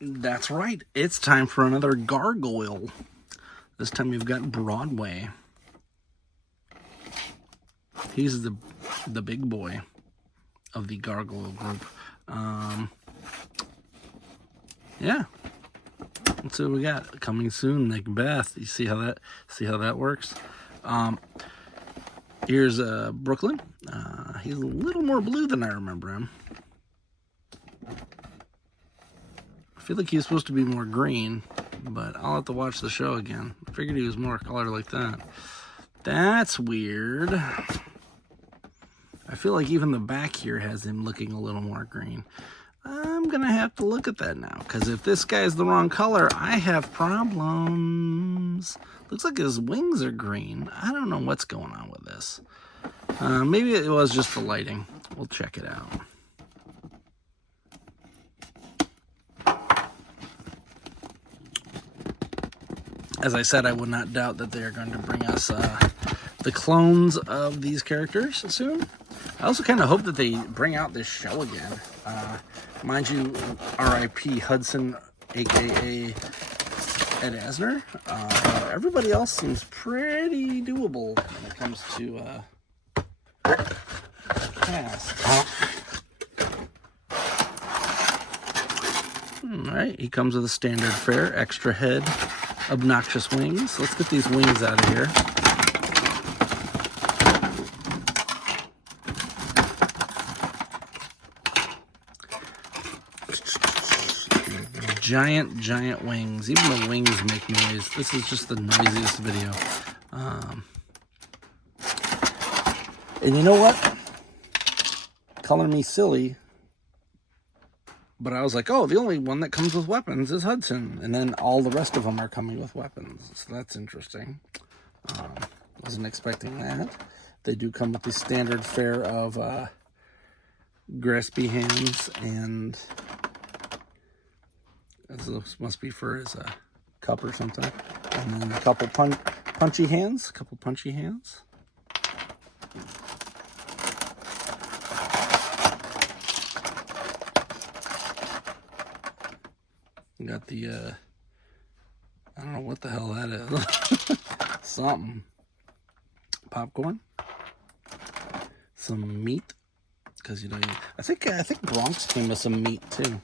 That's right. It's time for another gargoyle. This time we've got Broadway. He's the big boy of the gargoyle group. Yeah. Let's see what we got. Coming soon, Macbeth. You see how that works? Here's Brooklyn. He's a little more blue than I remember him. I feel like he's supposed to be more green, but I'll have to watch the show again. I figured he was more colored like that. That's weird. I feel like even the back here has him looking a little more green. I'm gonna have to look at that now, because if this guy's the wrong color, I have problems. Looks like his wings are green. I don't know what's going on with this. Maybe it was just the lighting. We'll check it out. As I said, I would not doubt that they are going to bring us the clones of these characters soon. I also kind of hope that they bring out this show again. Mind you, R.I.P. Hudson, a.k.a. Ed Asner. Everybody else seems pretty doable when it comes to cast. Alright, he comes with a standard fare, extra head, obnoxious wings. Let's get these wings out of here. Giant wings. Even the wings make noise. This is just the noisiest video. And you know what? Color me silly, but I was like, oh, the only one that comes with weapons is Hudson. And then all the rest of them are coming with weapons. So that's interesting. Wasn't expecting that. They do come with the standard fare of graspy hands, and this must be for his cup or something. And then a couple punchy hands. We got the, I don't know what the hell that is. Something. Popcorn. Some meat. Because, you know, I think Bronx came with some meat, too.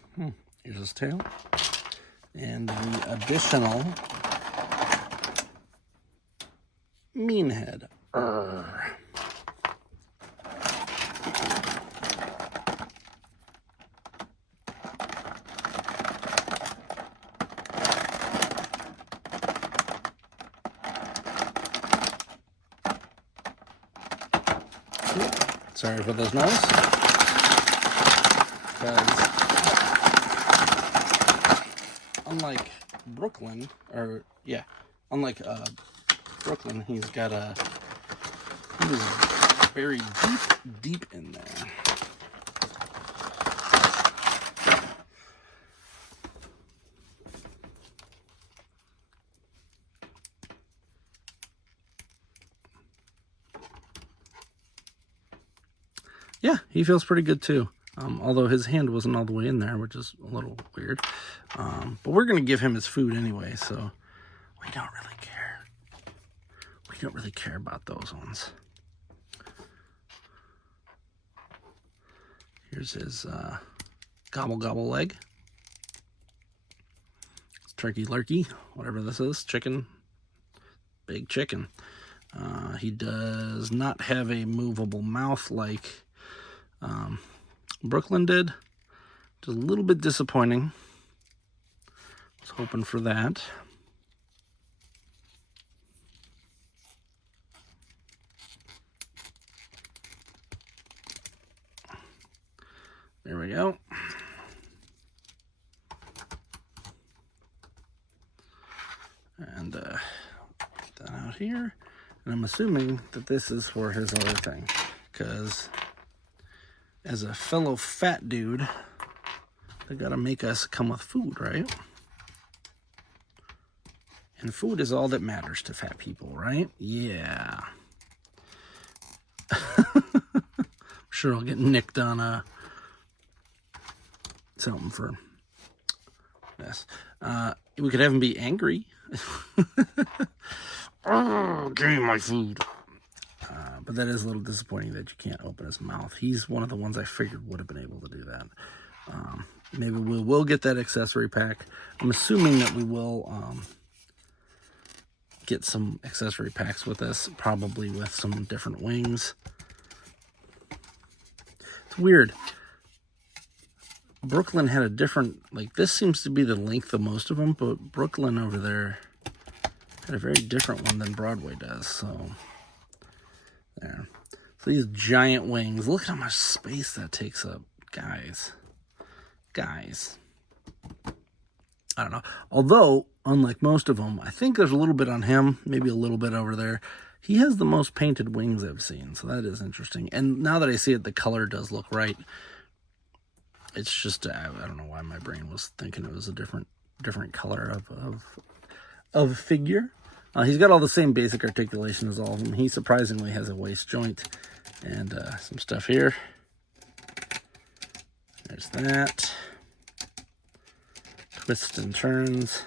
Here's his tail. And the additional mean head. Sorry for those noise. Because unlike Brooklyn, unlike Brooklyn, he's buried deep in there. Yeah, he feels pretty good too. Although his hand wasn't all the way in there, which is a little weird. But we're going to give him his food anyway, so we don't really care. We don't really care about those ones. Here's his gobble leg. It's turkey lurkey, whatever this is. Chicken. Big chicken. He does not have a movable mouth like Brooklyn did. Just a little bit disappointing. Was hoping for that. There we go. And get that out here. And I'm assuming that this is for his other thing, because as a fellow fat dude, they gotta make us come with food, right? And food is all that matters to fat people, right? Yeah. I'm sure I'll get nicked on something for Yes. We could have him be angry. Oh, give me my food. But that is a little disappointing that you can't open his mouth. He's one of the ones I figured would have been able to do that. Maybe we will get that accessory pack. I'm assuming that we will get some accessory packs with this, probably with some different wings. It's weird. Brooklyn had a different, like, this seems to be the length of most of them, but Brooklyn over there had a very different one than Broadway does. So there. So these giant wings, look at how much space that takes up, guys. I don't know. Although, unlike most of them, I think there's a little bit on him, maybe a little bit over there. He has the most painted wings I've seen, so that is interesting. And now that I see it, the color does look right. It's just, I don't know why my brain was thinking it was a different color of figure. He's got all the same basic articulation as all of them. He surprisingly has a waist joint and some stuff here. There's that. Twists and turns,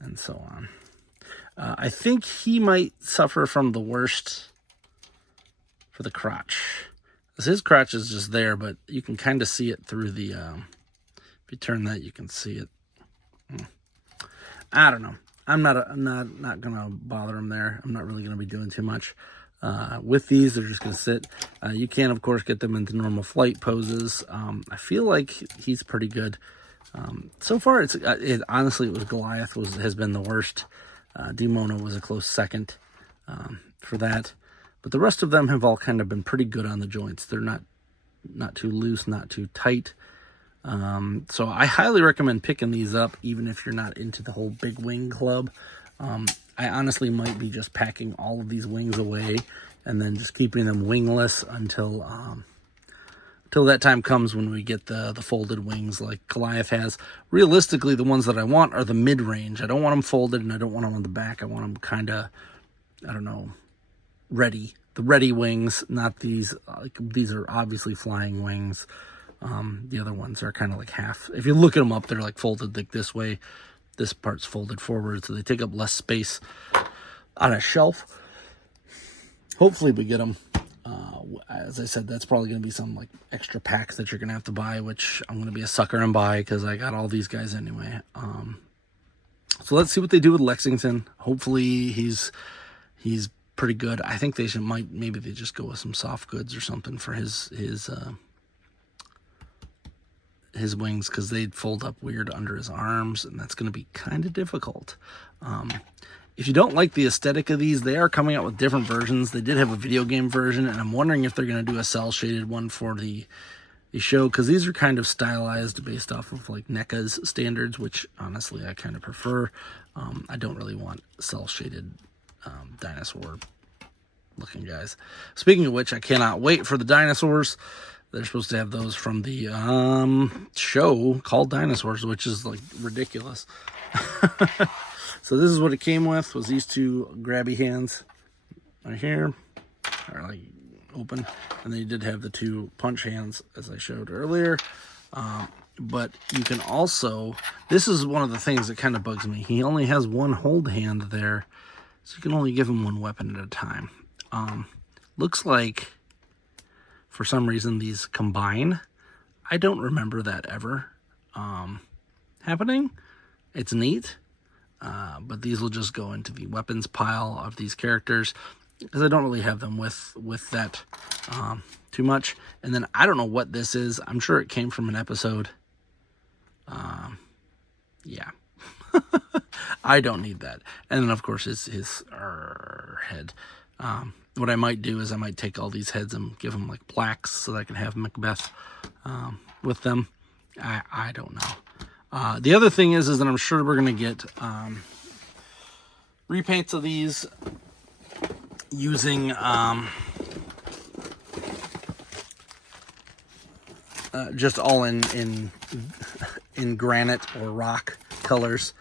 and so on. I think he might suffer from the worst for the crotch. Because his crotch is just there, but you can kind of see it through the, if you turn that, you can see it. I don't know. I'm not going to bother him there. I'm not really going to be doing too much. With these, they're just going to sit. You can, of course, get them into normal flight poses. I feel like he's pretty good. So far, honestly, it was Goliath has been the worst. Demono was a close second for that. But the rest of them have all kind of been pretty good on the joints. They're not too loose, not too tight. So I highly recommend picking these up, even if you're not into the whole big wing club. I honestly might be just packing all of these wings away and then just keeping them wingless until that time comes when we get the folded wings like Goliath has. Realistically, the ones that I want are the mid-range. I don't want them folded, and I don't want them on the back. I want them kind of, I don't know, ready. The ready wings, not these. These are obviously flying wings. The other ones are kind of like half. If you look at them up, they're like folded like this way. This part's folded forward, so they take up less space on a shelf. Hopefully we get them. As I said, that's probably going to be some like extra packs that you're going to have to buy, which I'm going to be a sucker and buy because I got all these guys anyway. So let's see what they do with Lexington. Hopefully he's pretty good. I think they maybe they just go with some soft goods or something for his wings, because they'd fold up weird under his arms, and that's going to be kind of difficult. If you don't like the aesthetic of these, they are coming out with different versions. They did have a video game version, and I'm wondering if they're going to do a cel-shaded one for the show, because these are kind of stylized based off of like NECA's standards, which honestly I kind of prefer. I don't really want cel-shaded dinosaur looking guys. Speaking of which, I cannot wait for the dinosaurs. They're supposed to have those from the show called Dinosaurs, which is like ridiculous. So this is what it came with, was these two grabby hands right here, are like open, and they did have the two punch hands as I showed earlier. But you can also, this is one of the things that kind of bugs me. He only has one hold hand there, so you can only give him one weapon at a time. Looks like for some reason these combine. I don't remember that ever happening. It's neat. But these will just go into the weapons pile of these characters, because I don't really have them with that too much. And then I don't know what this is. I'm sure it came from an episode. Yeah. I don't need that. And then, of course, his head. What I might do is I might take all these heads and give them like plaques so that I can have Macbeth with them. I don't know. The other thing is that I'm sure we're going to get repaints of these using just all in granite or rock colors,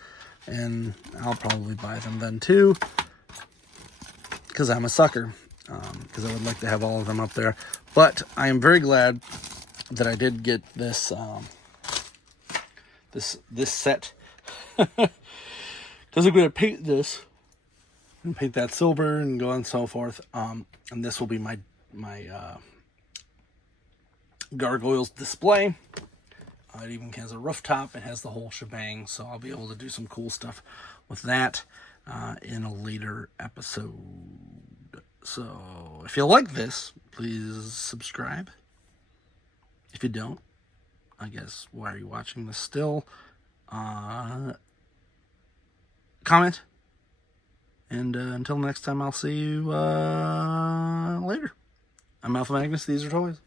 and I'll probably buy them then too, because I'm a sucker, because I would like to have all of them up there. But I am very glad that I did get this this set. Because I'm going to paint this and paint that silver and go on and so forth. And this will be my Gargoyles display. It even has a rooftop. It has the whole shebang, so I'll be able to do some cool stuff with that in a later episode. So if you like this, please subscribe. If you don't, I guess, why are you watching this still? Comment. And until next time, I'll see you later. I'm Alpha Magnus. These are toys.